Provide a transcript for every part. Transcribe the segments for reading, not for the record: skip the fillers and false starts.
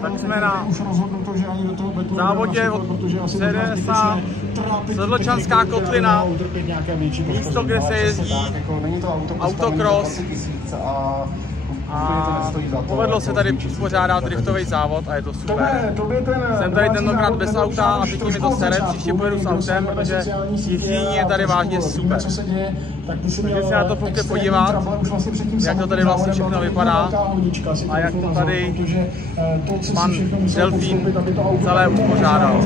Tak jsme na závodě od CDSA Sedlčanská kotlina, místo, kde se jezdí autocross. A povedlo se tady uspořádat driftový závod a je to super. Jsem tady tentokrát bez auta a teď mi to sere, příště pojedu s autem, protože ježdění je tady vážně super. Takže se na to pojďte podívat, jak to tady vlastně všechno vypadá a jak to tady pan Delfín celé uspořádal.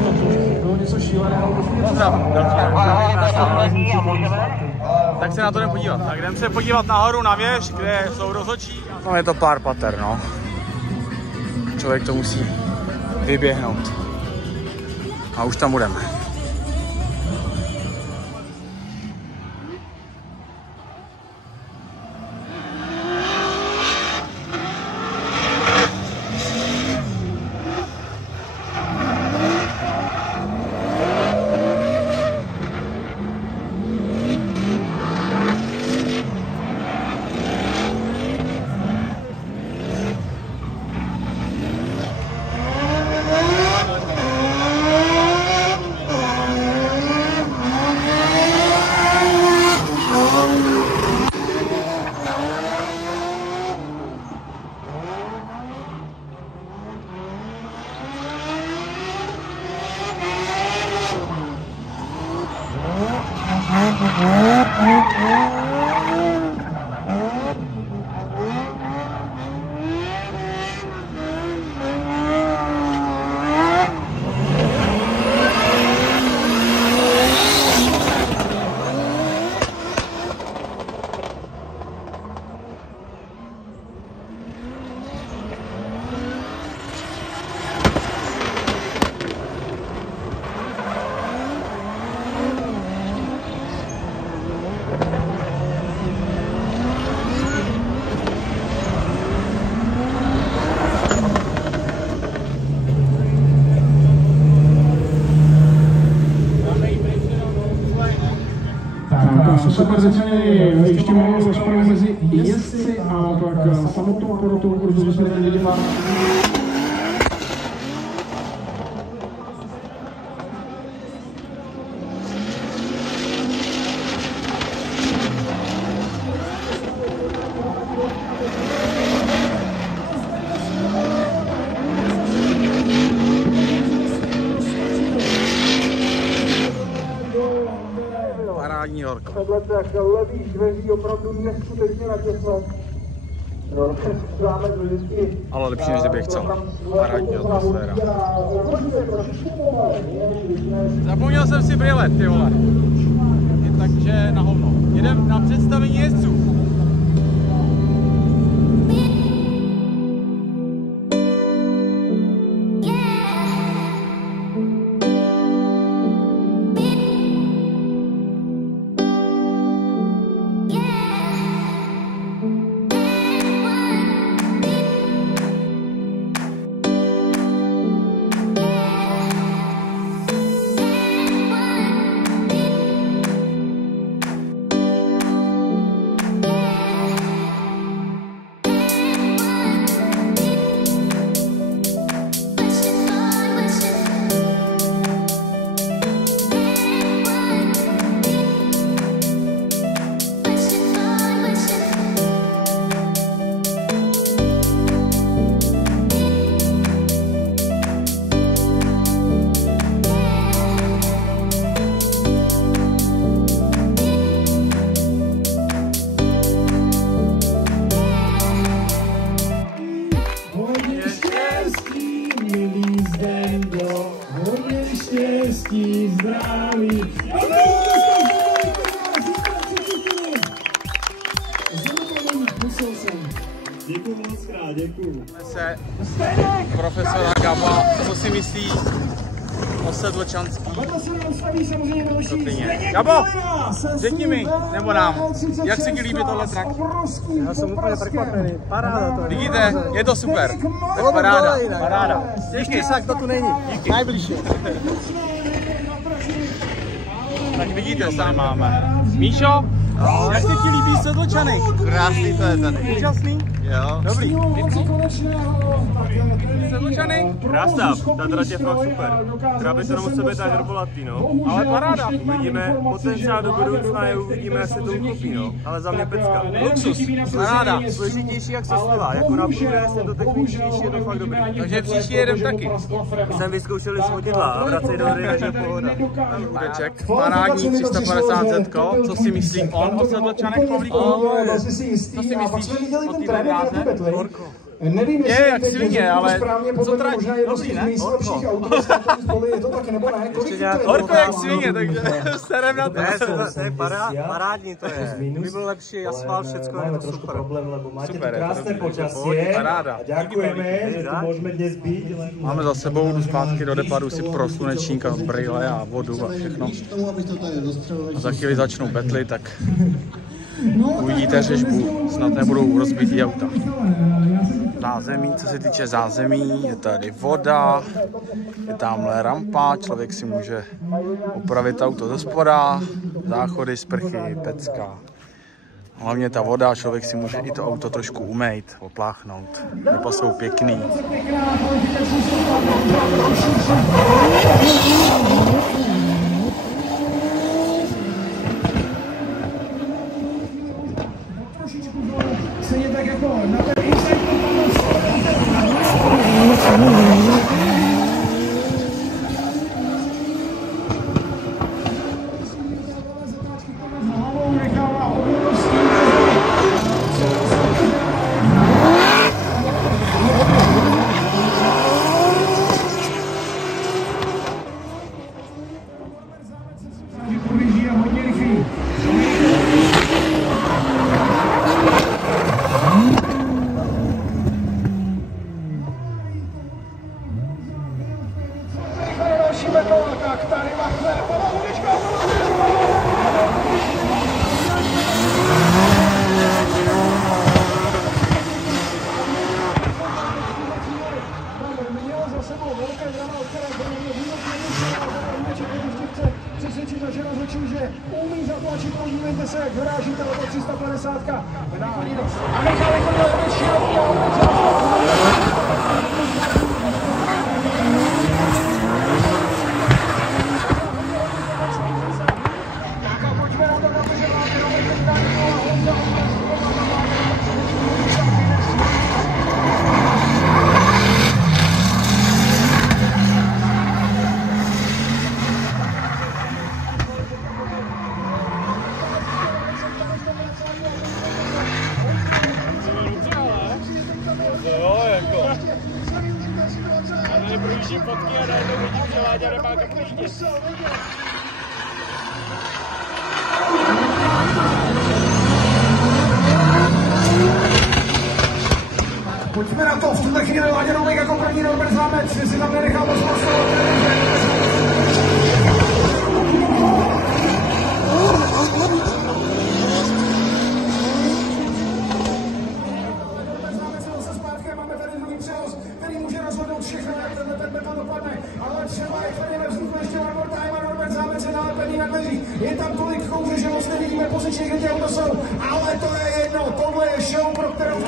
Pozdrav, Delfín. Tak se na to jdem podívat. Tak jdem se podívat nahoru na věž, kde jsou rozhodčí. Tam je to pár pater, no. Člověk to musí vyběhnout. A už tam budeme. Super začali ještě mohlo rozpadu mezi jezdci a tak samotnou porotou, protože jsme tady viděli. Takhle tak levých dveří opravdu neskutečně natěsno. Ale lepší než kdybych chcel. Parádní atmosféra. Zapomněl jsem si brýle, ty vole. Takže na hovno. Jedem na představení jezdců. Zdraví. Děkuji. Se profesora Gaba, co si myslí o Sedlčanský Kotlíně. Gabo, řekni mi, nebo nám, jak se ti líbí tohle trak? Já jsem úplně překvapený. Paráda to je. Vidíte, je to super. Tak paráda, paráda. Díky, to tu není. Díky. Najbližší. Tak vidíte, sám máme. Míšo, jak se ti líbí Sedlčany? Krásný to je tady. Úžasný? Jo. Dobrý. Sedlčany? Krásná, ta trať je fakt super. Třeba by to nemuselo být tak hrbolatý, no. Ale paráda. Uvidíme, potenciál do budoucna je uvidíme, jestli to uchopí, no. Ale za mě pecka. Luxus, paráda. Složitější jak se slova, jako na průjezd je to techničtější, je to fakt dobrý. Takže příští jedem taky. My jsme vyzkoušeli svodidla a vracej do hry, takže pohoda. Hudeček, parádní 350 zetko, co si myslí on o Sedlčanech, Pavlíku? Co si myslíš o téhle dráze? Nevím, je jak svině, ale co trať? Dobrý, ne? Je to tak nebo ne? Horko jak svině, takže serem na to. Ne, to je parádní to je. Kdyby byl lepší asfalt, všecko je to super. Lebo máte Super, tu krásné počasí. paráda. A ďakujeme, že tu môžeme dnes byť. Máme za sebou, jdu zpátky do depadu si pro slunečníka, brýle a vodu a všechno. A za chvíli začnou betly, tak uvidíte řežbu, snad nebudou rozbitý auta. Zázemí, co se týče zázemí, je tady voda, je tamhle rampa, člověk si může opravit auto ze spoda, záchody, sprchy, pecka. Hlavně ta voda, člověk si může i to auto trošku umýt, opláchnout. Nebo jsou pěkný. Stejně tak jako na ten umí zatlačit, podívejte se, jak vyráží ta 350 a nechali to do široký fotky a najednou vidím, že Láďa nemá kam projíždět. Pojďme na to, v tuhle chvíli Láďa Novek jako první Norbert Zámec, jestli tam nenechal moc prostoru. Je tam tolik kouře, že moc nevidíme pozičně, kde ty auta jsou, ale to je jedno, tohle je show, pro kterou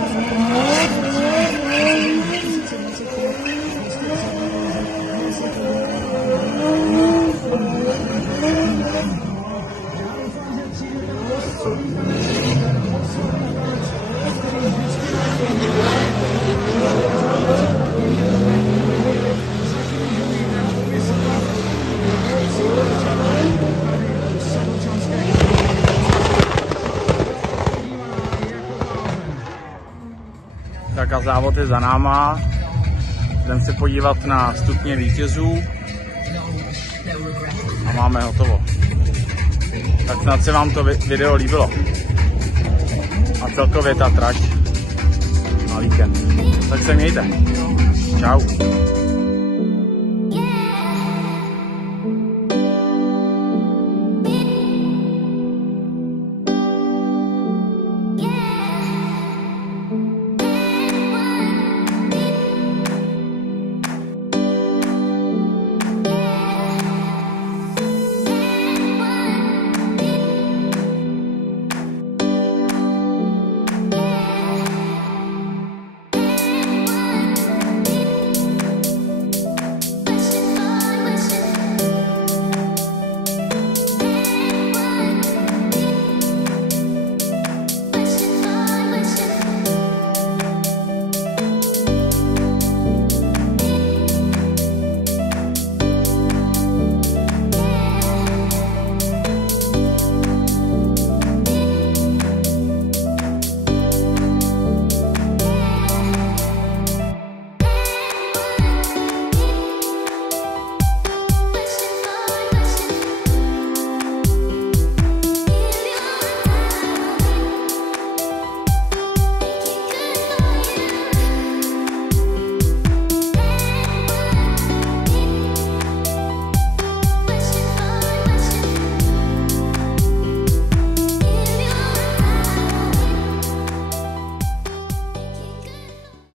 Tak a závod je za náma. Jdem se podívat na stupně vítězů a máme hotovo. Tak snad se vám to video líbilo. A celkově ta trať. na víkend. Tak se mějte. Čau.